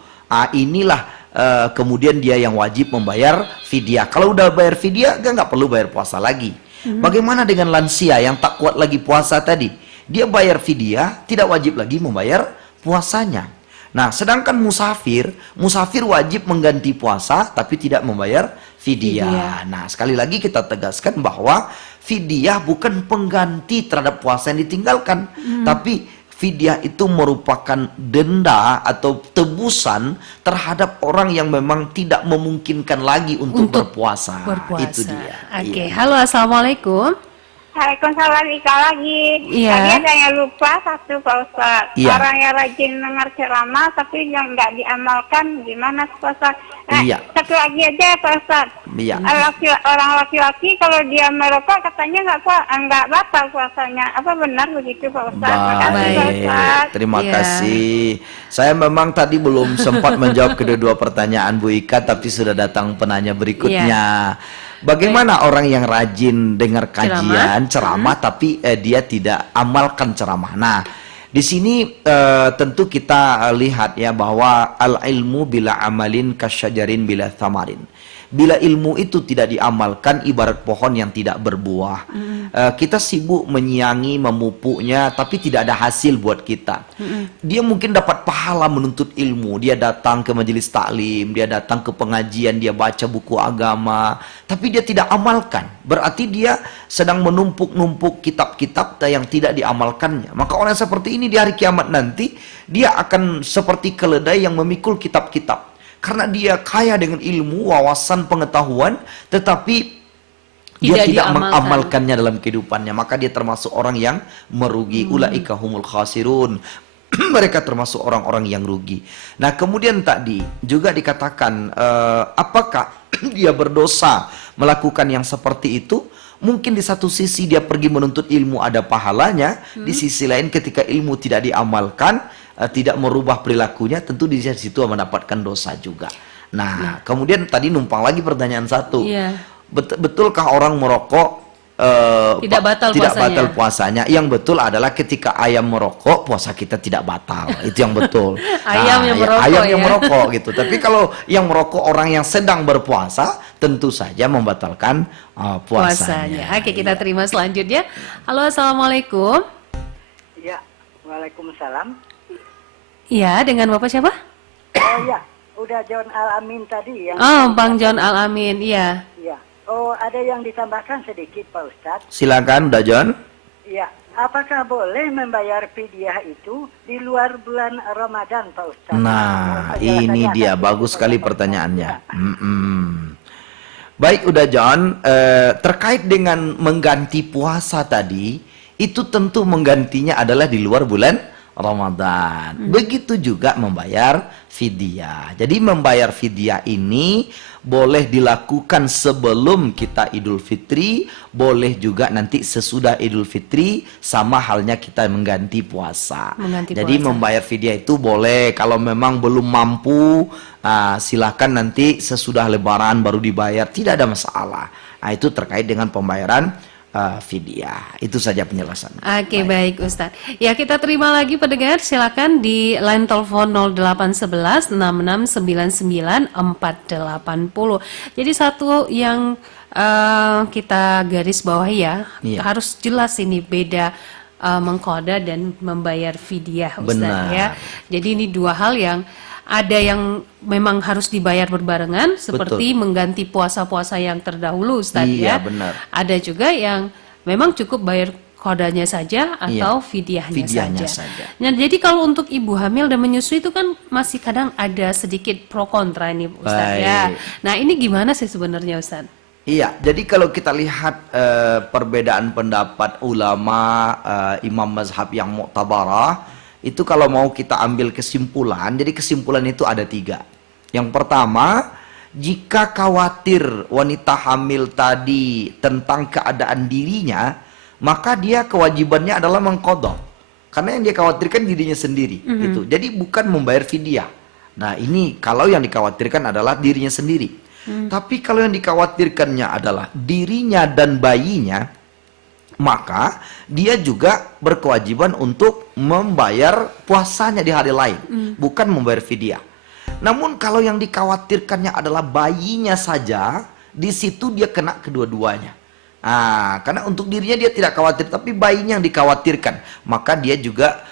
Inilah kemudian dia yang wajib membayar fidyah. Kalau udah bayar fidyah, nggak perlu bayar puasa lagi. Bagaimana dengan lansia yang tak kuat lagi puasa tadi? Dia bayar fidyah, tidak wajib lagi membayar puasanya. Nah, sedangkan musafir wajib mengganti puasa tapi tidak membayar fidyah. Nah, sekali lagi kita tegaskan bahwa fidyah bukan pengganti terhadap puasa yang ditinggalkan, tapi fidyah itu merupakan denda atau tebusan terhadap orang yang memang tidak memungkinkan lagi untuk berpuasa. Itu dia. Halo, assalamualaikum. Waalaikumsalam, Ika lagi. Tadi ada yang lupa satu Pak Ustaz. Orang yang rajin dengar ceramah tapi yang nggak diamalkan gimana Pak Ustaz? Satu lagi aja Pak Ustaz. Orang laki-laki kalau dia merokok katanya nggak batal puasanya. Apa benar begitu Pak Ustaz? Terima kasih. Saya memang tadi belum sempat menjawab kedua pertanyaan Bu Ika, tapi sudah datang penanya berikutnya. Bagaimana orang yang rajin dengar kajian ceramah tapi dia tidak amalkan ceramah? Nah, di sini tentu kita lihat ya bahwa al ilmu bila amalin kasyajarin bila thamarin. Bila ilmu itu tidak diamalkan ibarat pohon yang tidak berbuah. Kita sibuk menyiangi, memupuknya, tapi tidak ada hasil buat kita. Dia mungkin dapat pahala menuntut ilmu. Dia datang ke majelis taklim, dia datang ke pengajian, dia baca buku agama, tapi dia tidak amalkan. Berarti dia sedang menumpuk-numpuk kitab-kitab yang tidak diamalkannya. Maka orang seperti ini di hari kiamat nanti, dia akan seperti keledai yang memikul kitab-kitab. Karena dia kaya dengan ilmu, wawasan, pengetahuan, tetapi dia tidak mengamalkannya dalam kehidupannya. Maka dia termasuk orang yang merugi. Ulaika humul khasirun. Mereka termasuk orang-orang yang rugi. Nah, kemudian tadi juga dikatakan, apakah dia berdosa melakukan yang seperti itu? Mungkin di satu sisi dia pergi menuntut ilmu ada pahalanya, di sisi lain ketika ilmu tidak diamalkan, tidak merubah perilakunya, tentu di situ mendapatkan dosa juga. Nah, kemudian tadi numpang lagi pertanyaan satu. Betulkah orang merokok tidak batal puasanya? Yang betul adalah ketika ayam merokok, puasa kita tidak batal. Itu yang betul. Ayam yang merokok gitu. Tapi kalau yang merokok orang yang sedang berpuasa, tentu saja membatalkan puasanya. Oke, kita terima selanjutnya. Halo, assalamualaikum. Iya, waalaikumsalam. Iya, dengan Bapak siapa? Oh ya, udah John Al-Amin tadi yang. Oh, Bang John Al-Amin, iya. Iya. Oh, ada yang ditambahkan sedikit Pak Ustadz. Silakan, udah John. Iya. Apakah boleh membayar fidyah itu di luar bulan Ramadan, Pak Ustadz? Nah, ini dia bagus sekali pertanyaannya. Baik, udah John. Terkait dengan mengganti puasa tadi, itu tentu menggantinya adalah di luar bulan Ramadan. Begitu juga membayar fidyah. Jadi membayar fidyah ini boleh dilakukan sebelum kita Idul Fitri, boleh juga nanti sesudah Idul Fitri, sama halnya kita mengganti puasa. Jadi membayar fidyah itu boleh, kalau memang belum mampu, silahkan nanti sesudah Lebaran baru dibayar, tidak ada masalah. Nah, itu terkait dengan pembayaran fidyah. Itu saja penjelasan. Oke, baik Ustadz. Ya, kita terima lagi pendengar, silakan di line telepon 0811 6699 480. Jadi satu yang kita garis bawahi ya, harus jelas ini beda mengqada dan membayar fidyah, Ustadz ya. Jadi ini dua hal yang ada yang memang harus dibayar berbarengan, seperti mengganti puasa-puasa yang terdahulu, Ustadz ya. Benar. Ada juga yang memang cukup bayar qadanya saja atau fidyahnya saja. Nah, jadi kalau untuk ibu hamil dan menyusui itu kan masih kadang ada sedikit pro kontra ini, Ustadz ya. Nah, ini gimana sih sebenarnya, Ustadz? Iya, jadi kalau kita lihat perbedaan pendapat ulama, imam mazhab yang mu'tabarah, itu kalau mau kita ambil kesimpulan, jadi kesimpulan itu ada 3. Yang pertama, jika khawatir wanita hamil tadi tentang keadaan dirinya, maka dia kewajibannya adalah mengqadha. Karena yang dia khawatirkan dirinya sendiri. Gitu. Jadi bukan membayar fidyah. Nah, ini kalau yang dikhawatirkan adalah dirinya sendiri. Tapi kalau yang dikhawatirkannya adalah dirinya dan bayinya, maka dia juga berkewajiban untuk membayar puasanya di hari lain, bukan membayar fidyah. Namun kalau yang dikhawatirkannya adalah bayinya saja, di situ dia kena kedua-duanya. Karena untuk dirinya dia tidak khawatir, tapi bayinya yang dikhawatirkan, maka dia juga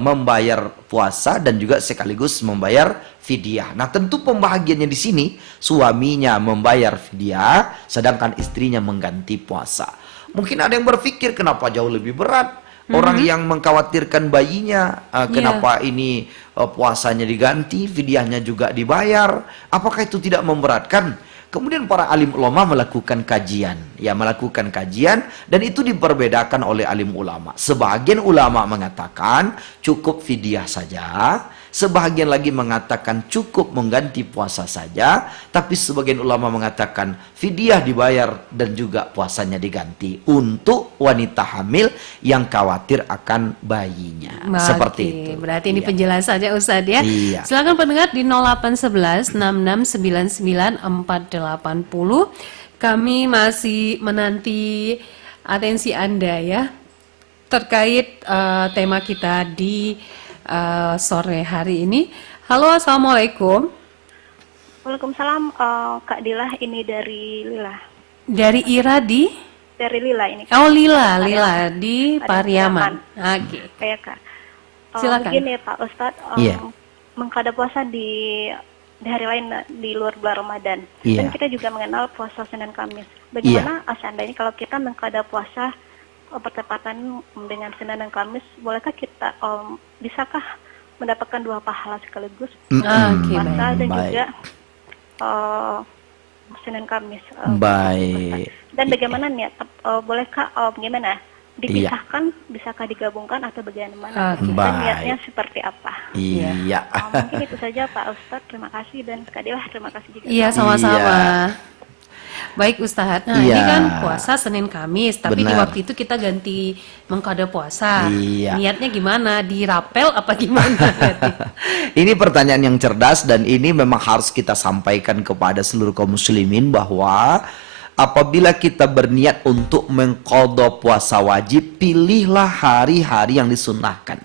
membayar puasa dan juga sekaligus membayar fidyah. Nah, tentu pembahagiannya di sini, suaminya membayar fidyah, sedangkan istrinya mengganti puasa. Mungkin ada yang berpikir kenapa jauh lebih berat orang yang mengkhawatirkan bayinya, kenapa ini puasanya diganti, fidyahnya juga dibayar, apakah itu tidak memberatkan? Kemudian para alim ulama melakukan kajian, dan itu diperbedakan oleh alim ulama. Sebagian ulama mengatakan cukup fidyah saja, sebagian lagi mengatakan cukup mengganti puasa saja, tapi sebagian ulama mengatakan fidyah dibayar dan juga puasanya diganti untuk wanita hamil yang khawatir akan bayinya. Seperti itu. Berarti ini penjelasannya Ustadz ya. Silakan pendengar di 0811 6699 480. Kami masih menanti atensi Anda ya terkait tema kita di sore hari ini. Halo, assalamualaikum. Waalaikumsalam, Kak Dilah, ini dari Lila. Dari Iradi? Dari Lila ini. Oh, Lila di Pariaman. Oke. Kayak Kak. Silakan. Begini Pak Ustadz, mengqada puasa di hari lain di luar bulan Ramadan. Dan kita juga mengenal puasa Senin Kamis. Bagaimana seandainya kalau kita mengqada puasa bertepatan dengan Senin dan Kamis, bolehkah kita bisakah mendapatkan 2 pahala sekaligus? Puasa dan juga Senin Kamis. Baik. Dan bagaimana niat? Bolehkah gimana? Dipisahkan, bisakah digabungkan atau bagaimana? Dan niatnya seperti apa? Mungkin itu saja Pak Ustadz, terima kasih, dan Kak Dilah terima kasih juga. Iya, sama-sama. Baik Ustadz, nah ini kan puasa Senin Kamis, tapi di waktu itu kita ganti mengqada puasa. Niatnya gimana? Dirapel apa gimana? Ini pertanyaan yang cerdas, dan ini memang harus kita sampaikan kepada seluruh kaum muslimin bahwa apabila kita berniat untuk mengqada puasa wajib, pilihlah hari-hari yang disunnahkan.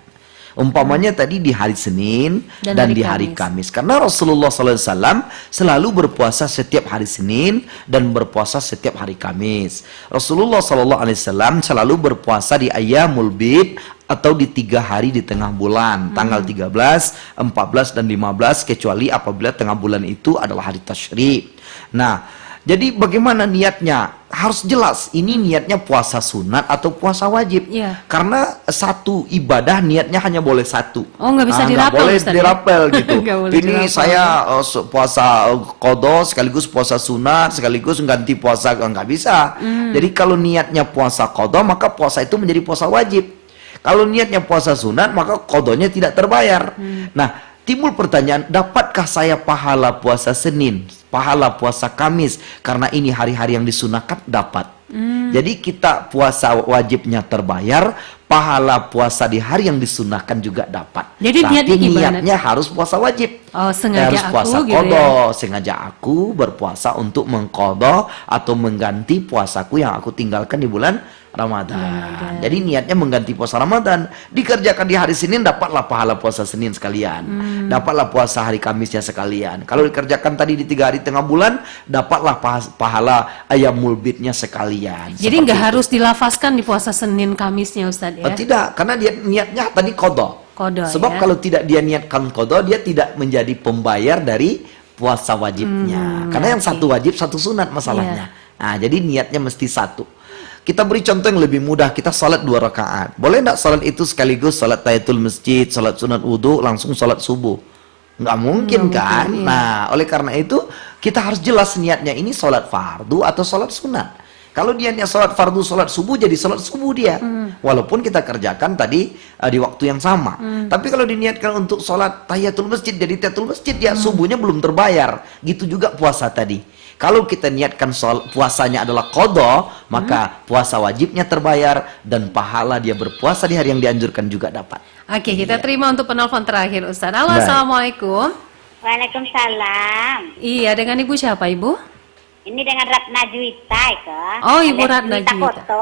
Umpamanya tadi di hari Senin dan di hari Kamis. Karena Rasulullah SAW selalu berpuasa setiap hari Senin dan berpuasa setiap hari Kamis. Rasulullah SAW selalu berpuasa di Ayyamul Bid atau di 3 hari di tengah bulan, tanggal 13, 14, dan 15, kecuali apabila tengah bulan itu adalah hari Tasyrik. Nah, jadi bagaimana niatnya? Harus jelas, ini niatnya puasa sunat atau puasa wajib. Karena satu ibadah niatnya hanya boleh satu. Oh, nggak bisa dirapel, nggak boleh Ustaz, dirapel gitu. Ini dirapel. saya puasa qadha sekaligus puasa sunat sekaligus ganti puasa, nggak bisa. Jadi kalau niatnya puasa qadha, maka puasa itu menjadi puasa wajib. Kalau niatnya puasa sunat, maka qadhanya tidak terbayar. Nah, timbul pertanyaan, dapatkah saya pahala puasa Senin, pahala puasa Kamis? Karena ini hari-hari yang disunahkan, dapat. Jadi kita puasa wajibnya terbayar, pahala puasa di hari yang disunahkan juga dapat. Jadi tapi niatnya harus puasa wajib. Oh, sengaja harus puasa aku gitu qadha. ya. Sengaja aku berpuasa untuk mengqadha atau mengganti puasaku yang aku tinggalkan di bulan Ramadan. Jadi niatnya mengganti puasa Ramadan. Dikerjakan di hari Senin, dapatlah pahala puasa Senin sekalian. Dapatlah puasa hari Kamisnya sekalian. Kalau dikerjakan tadi di 3 hari tengah bulan, dapatlah pahala Ayyamul Bidnya sekalian. Jadi nggak harus dilafazkan di puasa Senin Kamisnya, Ustadz ya? Tidak, karena dia niatnya tadi qadha. Sebab ya? kalau tidak dia niatkan qadha, dia tidak menjadi pembayar dari puasa wajibnya. Karena yang satu wajib, satu sunat masalahnya. Nah, jadi niatnya mesti satu. Kita beri contoh yang lebih mudah, kita salat 2 rakaat. Boleh enggak salat itu sekaligus salat tahiyatul masjid, salat sunat wudu, langsung salat subuh? Nggak mungkin kan? Nah, oleh karena itu kita harus jelas niatnya ini salat fardu atau salat sunat. Kalau dia niat salat fardu, salat subuh, jadi salat subuh dia. Walaupun kita kerjakan tadi di waktu yang sama. Tapi kalau diniatkan untuk salat tahiyatul masjid, jadi tahiyatul masjid, ya subuhnya belum terbayar. Gitu juga puasa tadi. Kalau kita niatkan puasanya adalah qadha, maka puasa wajibnya terbayar dan pahala dia berpuasa di hari yang dianjurkan juga dapat. Oke, kita terima untuk penelpon terakhir, Ustaz. Halo, Assalamualaikum. Waalaikumsalam. Iya, dengan Ibu siapa, Ibu? Ini dengan Ratna Juwita, Kak. Oh, Ibu Ratna Juwita.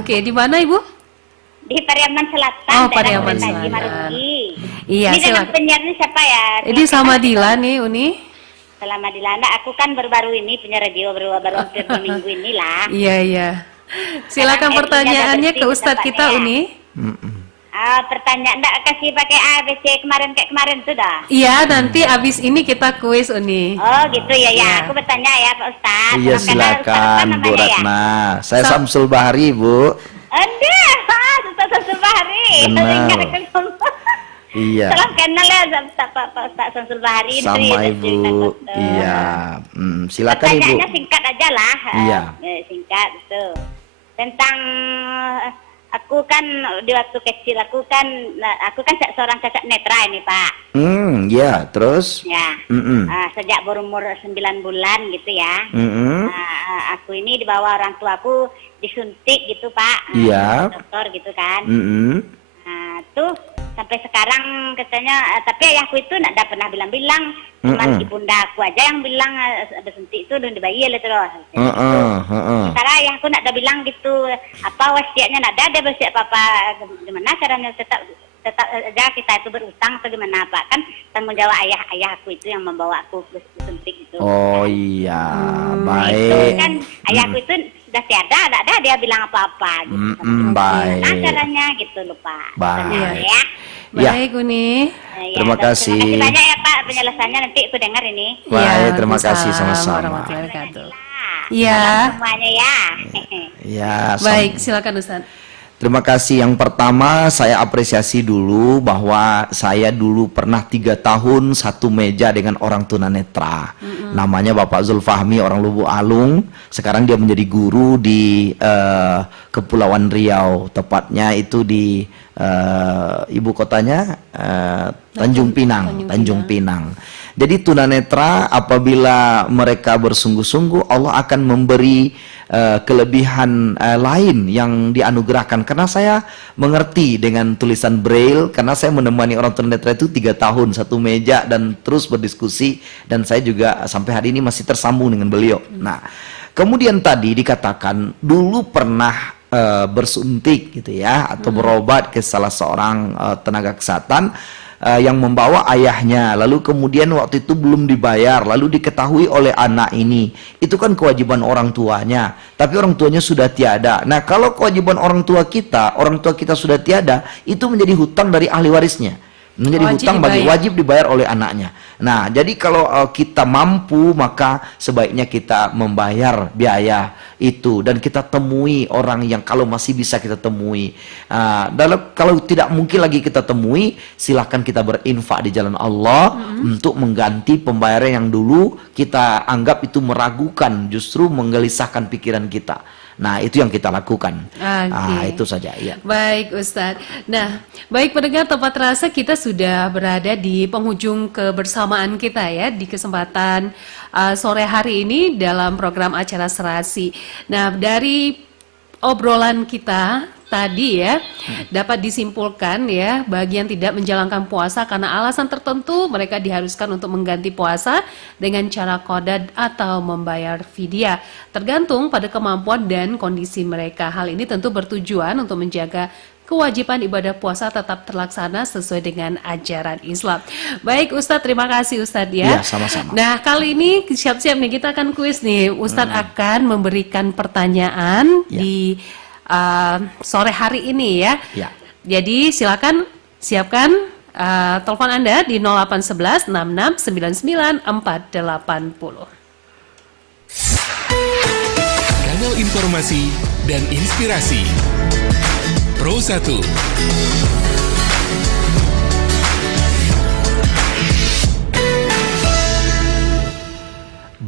Oke, di mana, Ibu? Di Pariaman Selatan. Oh, Pariaman Selatan. Iya, ini dengan penyiarnya siapa ya? Ini sama Dila nih, Uni. Selama di Landa, aku kan baru-baru ini punya radio baru hampir 2 minggu inilah. Iya. Silakan pertanyaannya ke Ustadz kita, Uni. Pertanyaan enggak kasih pakai ABC kemarin kayak kemarin tuh dah. Iya, nanti abis ini kita kuis, Uni. Oh gitu ya. Aku bertanya ya Pak Ustadz. Iya, silakan Bu Ratna. Saya Samsul Bahri, Bu. Ada, Ustaz Samsul Bahri. Benar. Iya. Salam kenal ya Pak Ustaz Samsul Bahri. Sama Ibu. Iya. Silakan Ibu. Pertanyaannya singkat aja lah. Iya. Singkat tuh. Tentang aku kan di waktu kecil aku kan seorang cacat netra ini Pak. Ya, terus? Ya. Sejak berumur 9 bulan gitu ya. Aku ini dibawa orang tuaku disuntik gitu Pak. Iya. Dokter gitu kan. Tuh sampai sekarang katanya, tapi ayahku itu tidak pernah bilang-bilang, cuma ibunda aku aja yang bilang ada suntik itu dan dibayi lah terus. Sekarang ayahku tidak ada bilang gitu, apa wasiatnya tidak ada, dia wasiat apa gimana caranya tetap aja kita itu berutang atau gimana Pak, kan tanggung jawab ayahku itu yang membawa aku suntik itu. Oh iya, baik. Itu kan ayahku itu sudah tiada, tidak ada dia bilang apa-apa gitu. Baik. Nah caranya gitu loh Pak. Baik. Ya. Baik, Uni. Terima kasih. Terima kasih banyak ya Pak penjelasannya, nanti aku dengar ini. Baik, terima kasih sama-sama. Iya. Semuanya ya. Ya. Baik, silakan Ustaz. Terima kasih. Yang pertama saya apresiasi dulu bahwa saya dulu pernah 3 tahun satu meja dengan orang tunanetra. Namanya Bapak Zulfahmi, orang Lubuk Alung. Sekarang dia menjadi guru di Kepulauan Riau, tepatnya itu di ibu kotanya Tanjung Pinang. Jadi tunanetra apabila mereka bersungguh-sungguh, Allah akan memberi kelebihan lain yang dianugerahkan. Karena saya mengerti dengan tulisan Braille, karena saya menemani orang tunanetra itu 3 tahun satu meja dan terus berdiskusi, dan saya juga sampai hari ini masih tersambung dengan beliau. Nah, kemudian tadi dikatakan dulu pernah bersuntik gitu ya, atau berobat ke salah seorang tenaga kesehatan yang membawa ayahnya, lalu kemudian waktu itu belum dibayar, lalu diketahui oleh anak ini, itu kan kewajiban orang tuanya, tapi orang tuanya sudah tiada. Nah, kalau kewajiban orang tua kita sudah tiada, itu menjadi hutang dari ahli warisnya, menjadi hutang wajib dibayar oleh anaknya. Nah, jadi kalau kita mampu, maka sebaiknya kita membayar biaya itu, dan kita temui orang yang kalau masih bisa kita temui. Kalau tidak mungkin lagi kita temui, silahkan kita berinfak di jalan Allah untuk mengganti pembayaran yang dulu kita anggap itu meragukan, justru menggelisahkan pikiran kita. Nah, itu yang kita lakukan. Itu saja. Ya. Baik, Ustadz. Nah, baik pendengar Tepat Rasa, kita sudah berada di penghujung kebersamaan kita ya di kesempatan sore hari ini dalam program acara Serasi. Nah, dari obrolan kita tadi ya, dapat disimpulkan ya, bagi yang tidak menjalankan puasa karena alasan tertentu, mereka diharuskan untuk mengganti puasa dengan cara qada atau membayar fidyah, tergantung pada kemampuan dan kondisi mereka. Hal ini tentu bertujuan untuk menjaga kewajiban ibadah puasa tetap terlaksana sesuai dengan ajaran Islam. Baik Ustadz, terima kasih Ustadz ya. Iya, sama-sama. Nah, kali ini siap-siap nih, kita akan kuis nih. Ustadz akan memberikan pertanyaan di sore hari ini ya. Jadi silakan siapkan telepon Anda di 0811 66 99 480. Kanal informasi dan inspirasi Pro 1.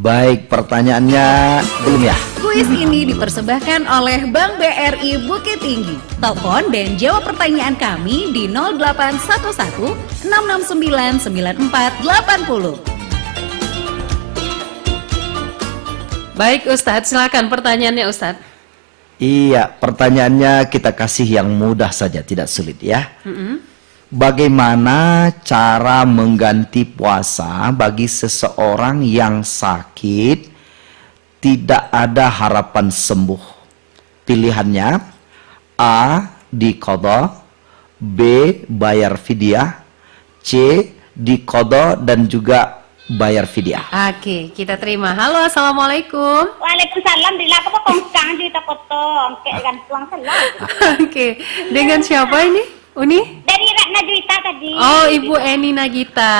Baik, pertanyaannya belum ya? Kuis ini dipersembahkan oleh Bank BRI Bukit Tinggi. Telepon dan jawab pertanyaan kami di 0811 669 9480. Baik Ustadz, silakan pertanyaannya Ustadz. Iya, pertanyaannya kita kasih yang mudah saja, tidak sulit ya. Bagaimana cara mengganti puasa bagi seseorang yang sakit, tidak ada harapan sembuh? Pilihannya A. Diqadha, B. Bayar fidyah, C. Diqadha dan juga bayar fidyah. Oke, kita terima. Halo, assalamualaikum. Waalaikumsalam. Bila apa kok kang cerita potong kayak gantuan salah. Oke, dengan siapa ini? Uni? Dari Ratna Juwita tadi. Oh, Ibu Eni Nagita.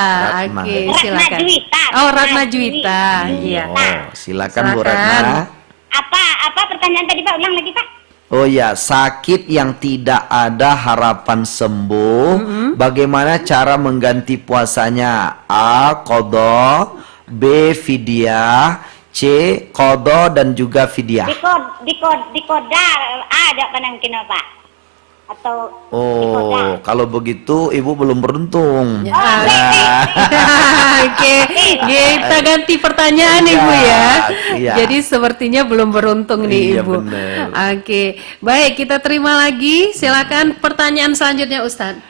Oke, silakan. Ratna Juwita. Oh, Ratna Juwita. Iya. Oh, silakan Bu Ratna. Apa pertanyaan tadi Pak? Ulang lagi Pak. Oh ya, sakit yang tidak ada harapan sembuh, bagaimana cara mengganti puasanya? A. Qadha, B. Fidyah, C. Qadha dan juga fidyah. Diqadha ada kan mungkin Pak? Atau kalau begitu Ibu belum beruntung. Oke, kita ganti pertanyaan Ibu ya. Jadi sepertinya belum beruntung nih Ibu. Oke, baik, kita terima lagi. Silakan pertanyaan selanjutnya Ustadz.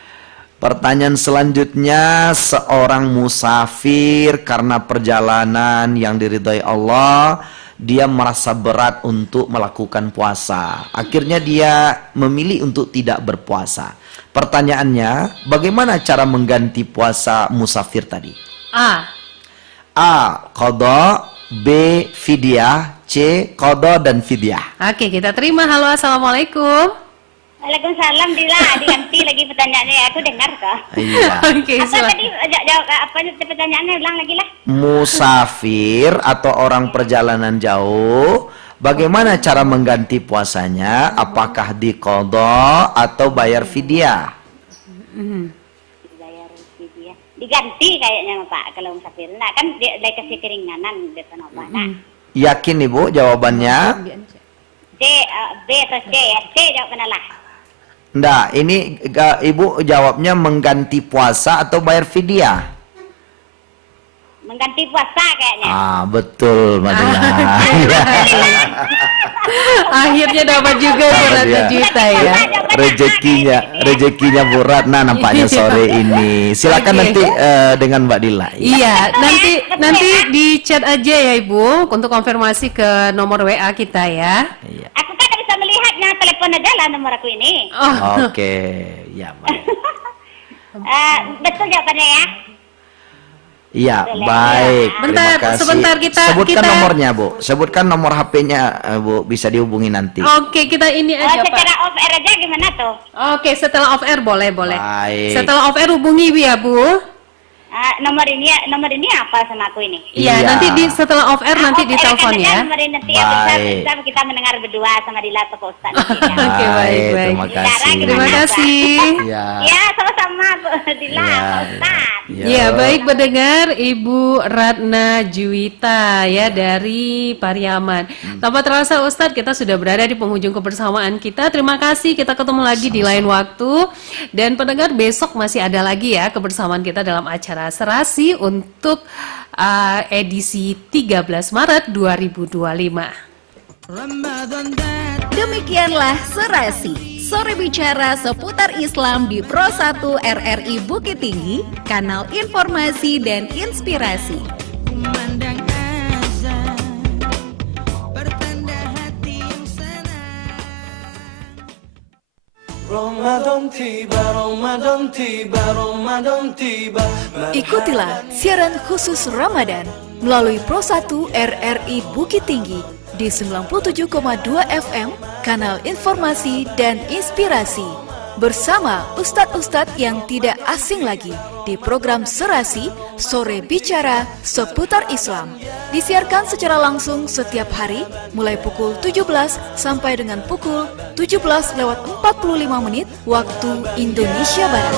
Pertanyaan selanjutnya, seorang musafir karena perjalanan yang diridhai Allah, dia merasa berat untuk melakukan puasa. Akhirnya dia memilih untuk tidak berpuasa. Pertanyaannya, bagaimana cara mengganti puasa musafir tadi? A. Qadha, B. Fidyah, C. Qadha dan fidyah. Oke, kita terima. Halo, assalamualaikum. Waalaikumsalam. Bila diganti lagi pertanyaannya, aku dengar kok. Iya. Oke, apa tadi jawab apa pertanyaannya, ulang lagi lah. Musafir atau orang perjalanan jauh, bagaimana cara mengganti puasanya? Apakah diqadha atau bayar fidyah? Bayar fidyah. Diganti kayaknya Pak kalau musafir. Nah, kan dia kasih keringanan depan Pak. Nah. Yakin Ibu jawabannya? B atau C ya? C jawabannya lah. Nggak, ini Ibu jawabnya mengganti puasa atau bayar fidyah? Mengganti puasa kayaknya. Betul Madina. Akhirnya dapat juga Bu Ratna Juwita ya. Rezekinya Bu Ratna nampaknya sore ini. Silakan nanti dengan Mbak Dila. Iya, nanti di chat aja ya Ibu untuk konfirmasi ke nomor WA kita ya. Aku kan bisa melihatnya telepon telepon aja lah nomor aku ini. Oke, ya baik. Betul jawabannya ya? Iya, baik. Bentar, Terima kasih. sebentar Sebutkan nomornya, Bu. Sebutkan nomor HP-nya, Bu. Bisa dihubungi nanti. Oke, kita ini aja, Pak. Secara off air aja gimana tuh? Oke, setelah off air boleh. Baik. Setelah off air hubungi ya, Bu. Nomor ini apa sama aku ini? Iya, nanti setelah off air nanti ditelepon ya. Nomor ini nanti ya bisa kita mendengar berdua sama Dila atau Pak Ustaz. Oke, baik. Terima kasih. Terima kasih. Ya, sama-sama Bu Dila, Pak Ustaz. Ya, baik pendengar Ibu Ratna Juwita ya dari Pariaman. Tanpa terasa Ustadz, kita sudah berada di penghujung kebersamaan kita. Terima kasih, kita ketemu lagi di lain waktu. Dan pendengar, besok masih ada lagi ya kebersamaan kita dalam acara Serasi untuk edisi 13 Maret 2025. Demikianlah Serasi, sore bicara seputar Islam di Pro 1 RRI Bukit Tinggi, kanal informasi dan inspirasi. Ikutilah siaran khusus Ramadan melalui Pro 1 RRI Bukit Tinggi di 97,2 FM, kanal informasi dan inspirasi. Bersama ustadz-ustadz yang tidak asing lagi di program Serasi, Sore Bicara Seputar Islam. Disiarkan secara langsung setiap hari mulai pukul 17 sampai dengan pukul 17:45 waktu Indonesia Barat.